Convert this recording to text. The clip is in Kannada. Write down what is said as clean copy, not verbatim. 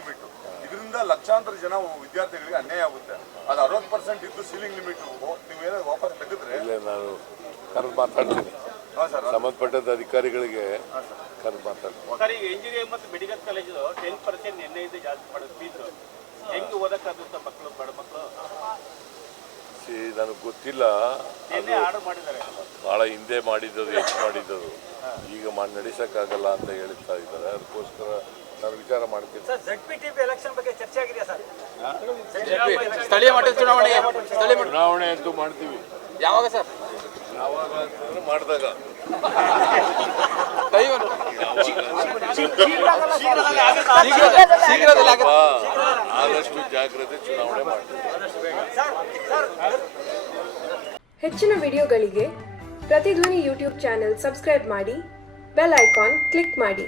ಲಿಮಿಟ್. ಇದರಿಂದ ಲಕ್ಷಾಂತರ ಜನ ವಿದ್ಯಾರ್ಥಿಗಳಿಗೆ ಅನ್ಯಾಯ ಆಗುತ್ತೆ. ಅದು 60% ಇದ್ದು ಸೀಲಿಂಗ್ ಲಿಮಿಟ್ ನೀವೇನಾದ್ರು ವಾಪಸ್ ತೆಗೆದ್ರೆ ಇಲ್ಲ ನಾನು ಕರೆದು ಮಾತಾಡ್ತೀನಿ. ಸಂಬಂಧಪಟ್ಟಂತ ಅಧಿಕಾರಿಗಳಿಗೆ ಕರೆದು ಮಾತಾಡ್ತೀನಿ. ಸರ್, ಈಗ ಇಂಜಿನಿಯರಿಂಗ್ ಮತ್ತು ಮೆಡಿಕಲ್ ಕಾಲೇಜು 10% ನಿನ್ನೆಯಿಂದ ಜಾಸ್ತಿ ಮಾಡೋದು ಫೀಸು. ಹೆಂಗೆ ಓದಕ್ಕಾಗುತ್ತೆ ಮಕ್ಕಳು, ಬಡ ಮಕ್ಕಳು? ನನಗೆ ಗೊತ್ತಿಲ್ಲ. ಆರ್ಡರ್ ಮಾಡಿದ್ದಾರೆ, ಭಾಳ ಹಿಂದೆ ಮಾಡಿದ್ದದು, ಹೆಚ್ಚು ಮಾಡಿದ್ದದು ಈಗ ನಡೆಸೋಕ್ಕಾಗಲ್ಲ ಅಂತ ಹೇಳ್ತಾ ಇದ್ದಾರೆ. ಅದಕ್ಕೋಸ್ಕರ ನಾನು ವಿಚಾರ ಮಾಡ್ತೀನಿ. ಸರ್, ZPTP ಎಲೆಕ್ಷನ್ ಬಗ್ಗೆ ಚರ್ಚೆ ಆಗಿದೆಯಾ ಸರ್? ಸ್ಥಳೀಯ ಮಟ್ಟದ ಚುನಾವಣೆ ಅಂತೂ ಮಾಡ್ತೀವಿ. ಯಾವಾಗ ಸರ್? ಯಾವಾಗ ಅಂತಂದ್ರೆ ಮಾಡಿದಾಗ ಆದಷ್ಟು ಜಾಗ್ರತೆ ಚುನಾವಣೆ ಮಾಡ್ತೀವಿ. ಹೆಚ್ಚಿನ ವಿಡಿಯೋಗಳಿಗೆ ಪ್ರತಿಧ್ವನಿ ಯೂಟ್ಯೂಬ್ ಚಾನೆಲ್ ಸಬ್ಸ್ಕ್ರೈಬ್ ಮಾಡಿ, ಬೆಲ್ ಐಕಾನ್ ಕ್ಲಿಕ್ ಮಾಡಿ.